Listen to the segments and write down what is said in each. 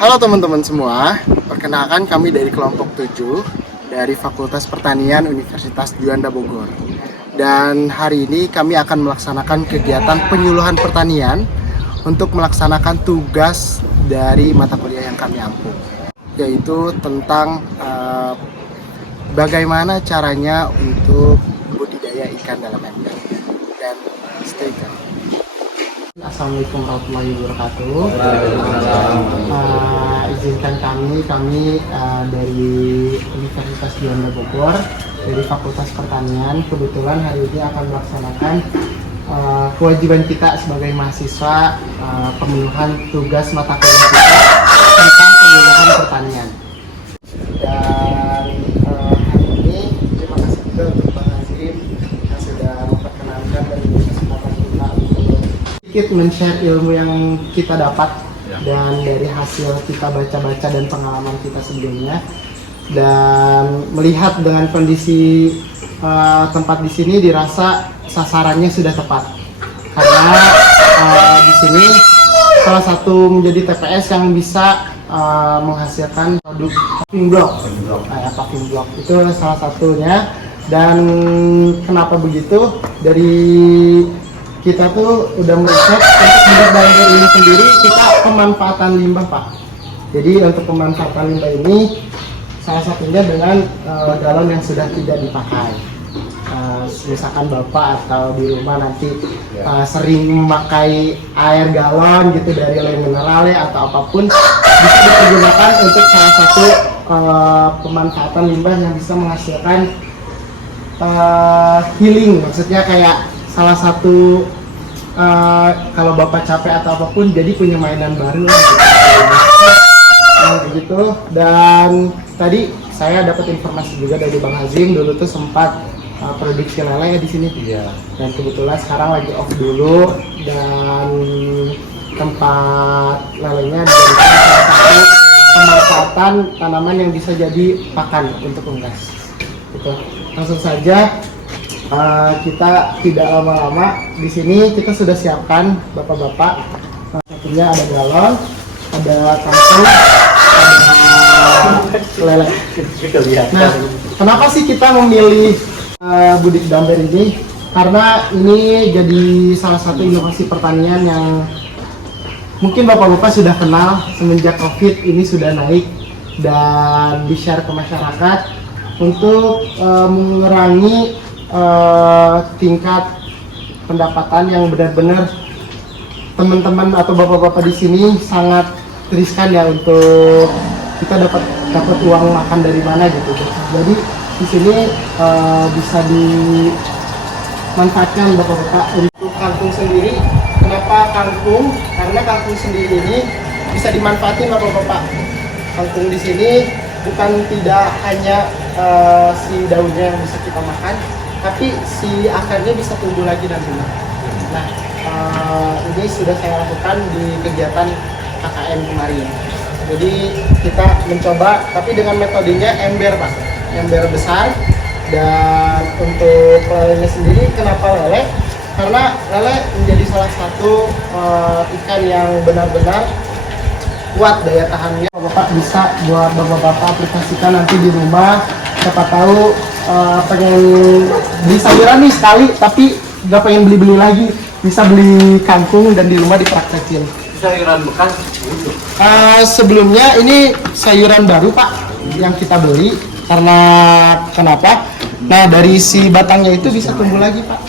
Halo teman-teman semua, perkenalkan kami dari kelompok 7 dari Fakultas Pertanian Universitas Juanda Bogor. Dan hari ini kami akan melaksanakan kegiatan penyuluhan pertanian untuk melaksanakan tugas dari mata kuliah yang kami ampuh, yaitu tentang bagaimana caranya untuk budidaya ikan dalam ember. Dan stay tune. Assalamualaikum warahmatullahi wabarakatuh. Izinkan kami dari Universitas Juanda Bogor dari Fakultas Pertanian, kebetulan hari ini akan melaksanakan kewajiban kita sebagai mahasiswa, pemenuhan tugas mata kuliah kita tentang penyuluhan pertanian. Dan hari ini terima kasih juga untuk Bang Azim yang sudah memperkenalkan dan kesempatan kita untuk sedikit men-share ilmu yang kita dapat dan dari hasil kita baca-baca dan pengalaman kita sebelumnya, dan melihat dengan kondisi tempat di sini dirasa sasarannya sudah tepat karena di sini salah satu menjadi TPS yang bisa menghasilkan produk packing block. Packing block itu salah satunya. Dan kenapa begitu? Dari kita tuh udah meriset untuk budidaya ember ini sendiri, kita pemanfaatan limbah, Pak. Jadi untuk pemanfaatan limbah ini salah satunya dengan galon yang sudah tidak dipakai. Misalkan Bapak atau di rumah nanti sering memakai air galon gitu dari air mineral atau apapun, bisa digunakan untuk salah satu pemanfaatan limbah yang bisa menghasilkan healing. Maksudnya kayak salah satu kalau Bapak capek atau apapun, jadi punya mainan baru begitu. Dan tadi saya dapat informasi juga dari Bang Azim, dulu tuh sempat produksi lele di sini. Dan kebetulan sekarang lagi off dulu, dan tempat lelenya dijadikan salah satu pemanfaatan tanaman yang bisa jadi pakan untuk unggas. Gitu. Langsung saja. Kita tidak lama-lama, di sini kita sudah siapkan bapak-bapak. Satunya ada galon, ada kangkung, ada lele. Nah, kenapa sih kita memilih budidaya ember ini? Karena ini jadi salah satu inovasi pertanian yang mungkin bapak-bapak sudah kenal semenjak COVID ini sudah naik dan di-share ke masyarakat untuk mengurangi tingkat pendapatan yang benar-benar teman-teman atau bapak-bapak di sini sangat riskan ya untuk kita dapat uang makan dari mana gitu. Jadi di sini bisa dimanfaatkan bapak-bapak. Untuk kangkung sendiri, kenapa kangkung? Karena kangkung sendiri ini bisa dimanfaatin bapak-bapak. Kangkung di sini bukan tidak hanya si daunnya yang bisa kita makan, tapi si akarnya bisa tumbuh lagi nantinya. Nah, ini sudah saya lakukan di kegiatan KKN kemarin. Jadi kita mencoba, tapi dengan metodenya ember, Pak, ember besar. Dan untuk lelenya sendiri, kenapa lele? Karena lele menjadi salah satu ikan yang benar-benar kuat daya tahannya. Bapak bisa buat bapak-bapak aplikasikan nanti di rumah. Siapa tahu pengen beli sayuran nih sekali, tapi nggak pengen beli-beli lagi, bisa beli kangkung dan di rumah dipraktekin. Sayuran bekas sebelumnya ini sayuran baru, Pak, yang kita beli. Karena kenapa? Nah, dari si batangnya itu bisa tumbuh lagi, Pak.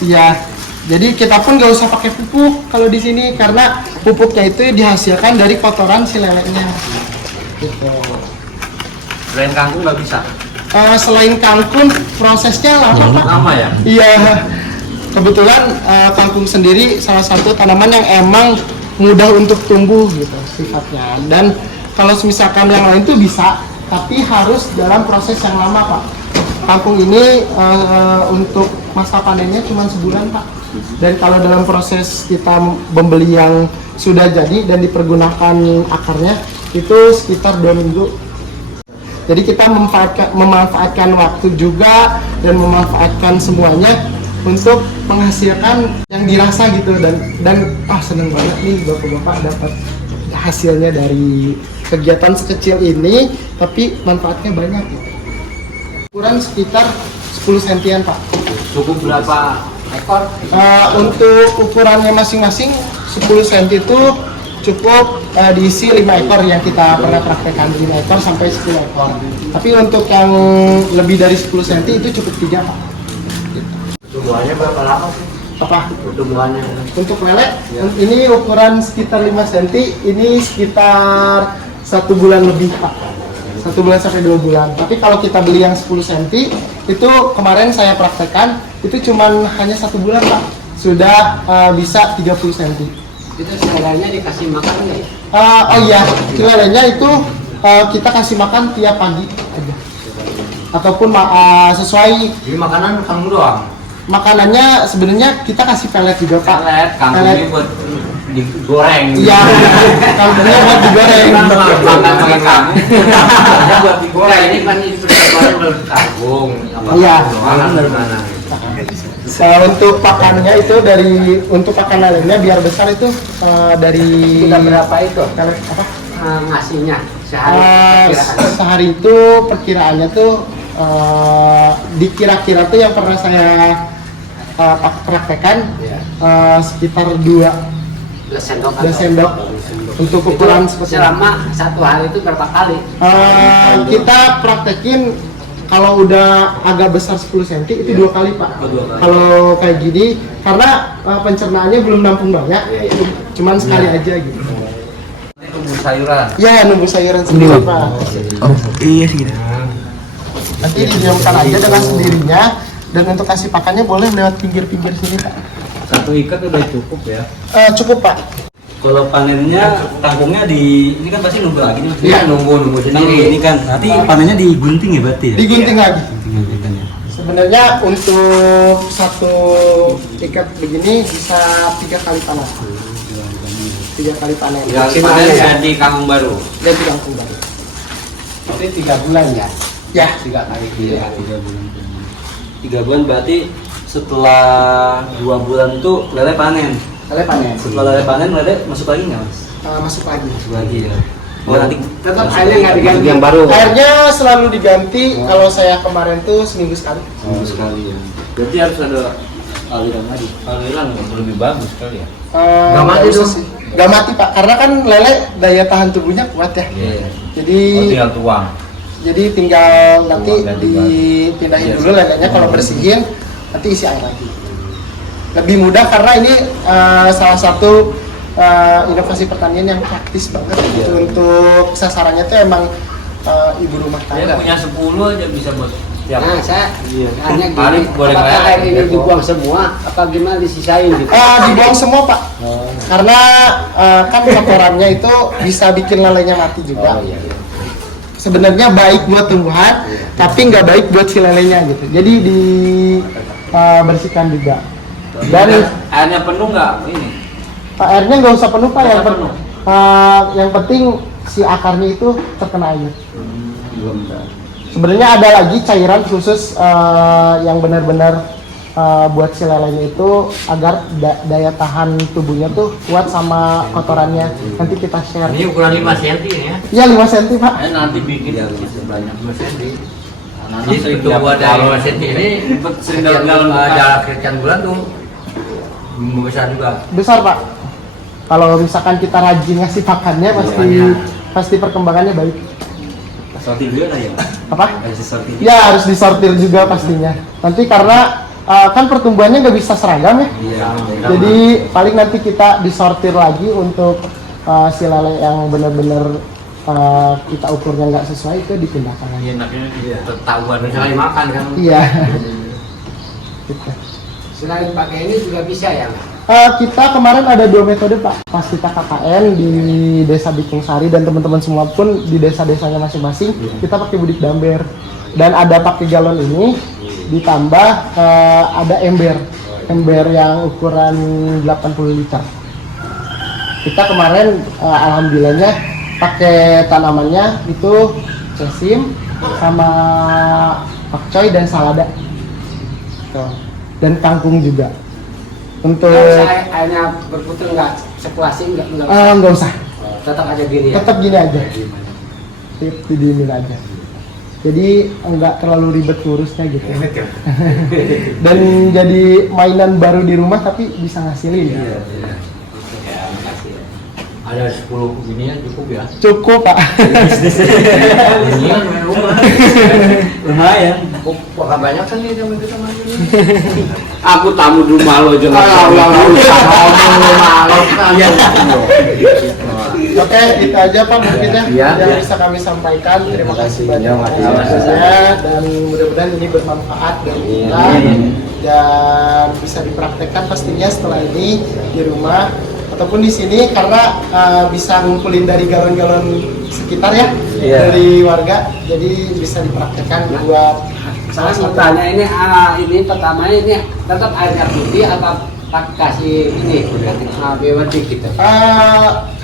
Iya. Jadi kita pun nggak usah pakai pupuk kalau di sini, karena pupuknya itu dihasilkan dari kotoran si lelenya. Gitu. selain kangkung nggak bisa. Selain kangkung prosesnya lama, Pak. Lama ya? Iya. Kebetulan kangkung sendiri salah satu tanaman yang emang mudah untuk tumbuh gitu sifatnya. Dan kalau misalkan yang lain tuh bisa, tapi harus dalam proses yang lama, Pak. Kangkung ini untuk masa panennya cuma sebulan, Pak. Dan kalau dalam proses kita membeli yang sudah jadi dan dipergunakan akarnya itu sekitar 2 minggu. Jadi kita memanfaatkan waktu juga dan memanfaatkan semuanya untuk menghasilkan yang dirasa gitu, dan seneng banget nih bapak-bapak dapat hasilnya dari kegiatan sekecil ini, tapi manfaatnya banyak. Ukuran sekitar 10 sentian Pak. Cukup berapa ekor? Untuk ukurannya masing-masing 10 cm itu cukup diisi 5 ekor yang kita pernah praktekkan, 5 ekor sampai 10 ekor. Tapi untuk yang lebih dari 10 cm itu cukup 3 Pak. Tumbuhannya berapa lama sih? Apa? Tumbuhannya. Untuk lele, ini ukuran sekitar 5 cm, ini sekitar 1 bulan lebih Pak. 1 bulan sampai 2 bulan. Tapi kalau kita beli yang 10 cm, itu kemarin saya praktekkan, itu cuman hanya 1 bulan Pak. Sudah bisa 30 cm. Itu lelenya dikasih makan nggak ya? Oh iya, lelenya itu kita kasih makan tiap pagi aja. Ataupun sesuai Jadi makanan kamu doang? makanannya sebenarnya kita kasih pelet juga Pak. Pelet, kangkungnya buat digoreng. Iya, kangkungnya buat digoreng. Makan pakai kangkung. Dia buat digoreng. Ini kan ini persiapannya buat kangkung. Iya. Makan dari mana? Untuk pakannya itu untuk pakan lelenya biar besar itu dari Sudah berapa itu apa? ngasihnya sehari? perkiraan? Sehari itu perkiraannya tuh dikira-kira tuh yang pernah saya praktekkan Iya. sekitar 2 sendok 2 sendok untuk ukuran Itu seperti ini. selama 1 hari itu berapa kali? Kita praktekin kalau udah agak besar 10 cm itu 2 kali Pak. Kalau kayak gini karena pencernaannya belum nampung banyak, cuman sekali aja gitu. Ini tumbuh sayuran. Ya, nunggu sayuran sendiri Pak. Oh iya sih. Nanti didiamkan aja dengan sendirinya, dan untuk kasih pakannya boleh lewat pinggir-pinggir sini Pak. Satu ikat udah cukup ya. Cukup Pak. Kalau panennya kangkungnya ini kan pasti nunggu lagi nih. Iya. Nunggu Nah, sendiri. ini kan nanti panennya digunting ya berarti ya. Digunting lagi. Gunting kan ya. Sebenarnya untuk satu ikat begini bisa 3 kali panen. 3 kali panen. Yang panen jadi kangkung baru. Dan tidak kembali. Itu 3 bulan ya? Ya. 3 kali. Iya, 3 bulan. 3 bulan berarti setelah 2 bulan tuh lele panen. Lele panen. Setelah lele panen lele masuk lagi nggak mas? Masuk lagi. Masuk lagi ya. Oh nanti Tetap airnya nggak diganti. Yang baru. Airnya selalu diganti. Kalau saya kemarin tuh seminggu sekali. seminggu sekali ya. Berarti harus ada aliran lagi. Aliran lebih bagus kali ya. Nggak mati usah dong? sih. Nggak mati Pak, karena kan lele daya tahan tubuhnya kuat ya. Iya. Jadi Tinggal tuang. tinggal nanti ganti dipindahin Iya, dulu lelenya, kalau bersihin nanti isi air lagi. Lebih mudah karena ini salah satu inovasi pertanian yang praktis banget. Untuk sasarannya tuh emang ibu rumah Dia tangga. punya 10 aja bisa buat tiap. Nah, saya hanya Hari gini, boleh apakah nggak? air ini dibuang semua apa gimana disisain gitu? Dibuang semua Pak, karena kan kotorannya itu bisa bikin lelenya mati juga. Oh iya. Sebenarnya baik buat tumbuhan, tapi nggak baik buat si lelenya gitu. Jadi dibersihkan juga. Dan airnya penuh nggak ini? airnya nggak usah penuh Pak, Nggak yang, usah penuh. yang penting si akarnya itu terkena air. belum ada. Sebenarnya ada lagi cairan khusus yang benar-benar buat si lelenya itu agar daya tahan tubuhnya tuh kuat sama kotorannya. Nanti kita share. Ini ukuran 5 cm ya. Iya 5 cm Pak. Nanti bikin banyak 5 cm. Nanti sering itu buat dari 5 cm ini sering dalam jarak sekian bulan tuh besar juga. Besar Pak. Kalau misalkan kita rajin ngasih pakannya pasti perkembangannya baik. Sortir juga lah ya. Apa? Harus sortir. Ya harus disortir juga pastinya. Nanti karena kan pertumbuhannya nggak bisa seragam ya. Iya. Jadi paling nanti kita disortir lagi untuk si lele yang benar-benar kita ukurnya nggak sesuai itu dipindahkan lagi. Iya, enaknya ketahuan misalnya makan kan. Iya. Gitu. Selain pakai ini juga bisa ya? Kita kemarin ada 2 metode Pak. Pas kita KKN di Desa Bikung Sari dan teman-teman semua pun di desa-desanya masing-masing, kita pakai budik damber. Dan ada pakai galon ini ditambah ada ember yang ukuran 80 liter. Kita kemarin alhamdulillahnya pakai tanamannya itu cesim sama pakcoy dan salada. Tuh. Dan kangkung juga. Untuk Kalau saya airnya berputar nggak sirkulasi nggak? nggak usah. Tetap aja gini ya. Tetap gini aja. Didiemin aja. Jadi enggak terlalu ribet ngurusnya gitu. Dan jadi mainan baru di rumah tapi bisa ngasilin. Ya, makasih ya. Ada 10 beginian cukup ya. Cukup Pak. Beginian main rumah. Lumayan. Kok banyak kan nih sama kita main ini. Aku tamu di rumah lo jangan. Oke, itu aja Pak mungkin ya Iya. yang bisa kami sampaikan. Terima kasih banyak makasih. atas waktunya dan mudah-mudahan ini bermanfaat dari kita dan bisa dipraktekkan pastinya setelah ini di rumah ataupun di sini karena bisa ngumpulin dari galon-galon sekitar ya dari warga, jadi bisa dipraktekkan buat Saya mau tanya ini pertama ini tetap air putih atau pakai kasih ini bewati gitu.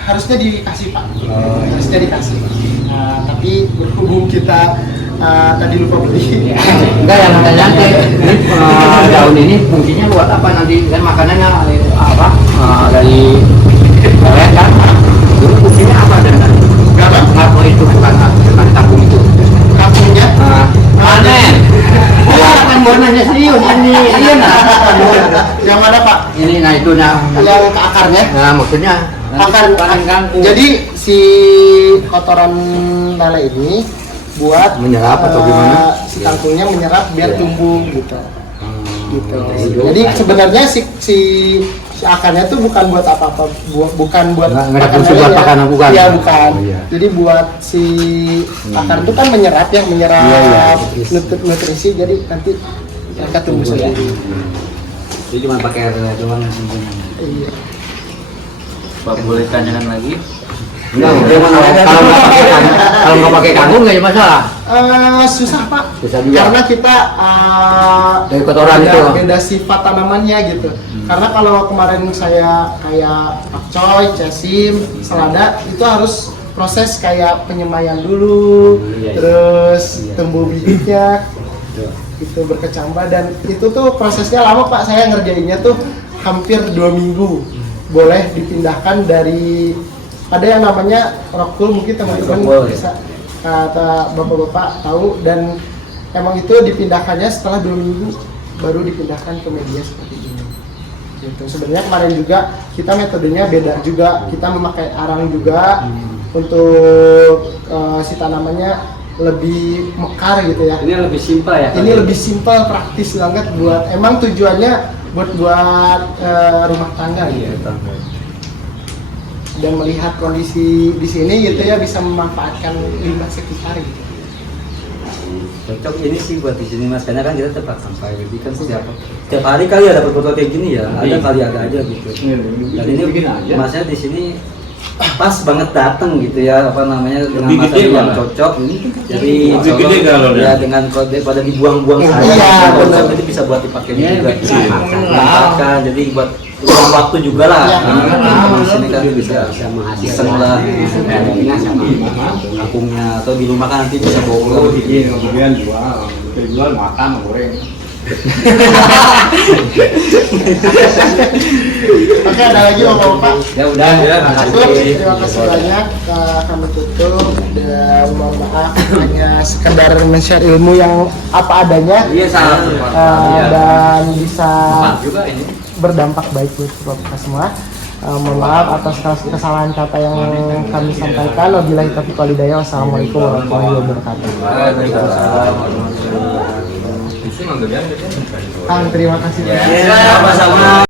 Harusnya dikasih Pak, harusnya dikasih. Tapi berhubung kita tadi lupa beli. Enggak yang nanti daun ini fungsinya buat apa nanti kan makanannya apa dari lele kan dulu fungsinya apa dan apa itu bukan tabung itu Kampungnya panen kan bonanya serius ini iya yang mana Pak? ini nah itu nah Yang ke akarnya? nah maksudnya Akar, panen kangkung jadi si kotoran lele ini buat Menyerap atau gimana? si kangkungnya menyerap biar tumbuh gitu. Gitu. Hidup. Jadi sebenarnya si akarnya tuh bukan buat apa-apa, bukan buat Nggak ada fungsi buat makanan, bukan? Iya, bukan. Oh, iya. Jadi buat si akar itu kan menyerap ya, menyerap Iya, iya. nutrisi jadi nanti mereka tumbuh sendiri. Jadi cuma pakai air doang. Iya. Pak boleh tanyakan lagi? Enggak, kalau nggak pakai kangkung nggak ada masalah. Susah Pak, Susah juga. karena kita Dari kotoran beda, itu. beda sifat tanamannya gitu. Karena kalau kemarin saya kayak pakcoy, cesim, selada itu harus proses kayak penyemaian dulu, terus tumbuh bibitnya, itu berkecambah dan itu tuh prosesnya lama Pak. Saya ngerjainnya tuh hampir 2 minggu. Boleh dipindahkan dari ada yang namanya rockwool mungkin teman-teman bisa kata bapak-bapak tahu dan emang itu dipindahkannya setelah 2 minggu baru dipindahkan ke media seperti ini. Gitu. Sebenarnya kemarin juga kita metodenya beda juga, kita memakai arang juga untuk si tanamannya lebih mekar gitu ya. Ini lebih simpel ya. Ini lebih simpel, praktis banget buat emang tujuannya buat rumah tangga gitu. Dan melihat kondisi di sini gitu ya bisa memanfaatkan limbah sekitar gitu. Cocok ini sih buat di sini Mas, karena kan kita tempat sampah, jadi kan setiap hari kali ada botol kayak gini ya, ada kali ada aja gitu. Dan ini Masnya di sini pas banget datang gitu ya, apa namanya dengan Lebih masa gede yang malah. cocok. Jadi Lebih gede kalau ya dia. dengan kode pada dibuang-buang Iya, saya, benar. jadi bisa buat dipakai Iya, juga. betul. Dimanfaatkan, jadi buat luang waktu juga lah. Iya. Di sini kan bisa bisa menghasilkan iseng lah. energinya sama Kampungnya atau di rumah kan nanti bisa bawa pulang. kemudian jual makan goreng. Oke, ada lagi bapak-bapak? Ya udah ya. Cukup, terima kasih banyak. Kami tutup dan mohon maaf hanya sekedar men-share ilmu yang apa adanya Iya salah. dan bisa Juga ini. berdampak baik buat bapak semua. Mohon maaf atas kesalahan kata yang kami sampaikan. Wabillahi taufiq wal hidayah. Wassalamualaikum warahmatullahi wabarakatuh. Kang, terima kasih banyak. Sama-sama.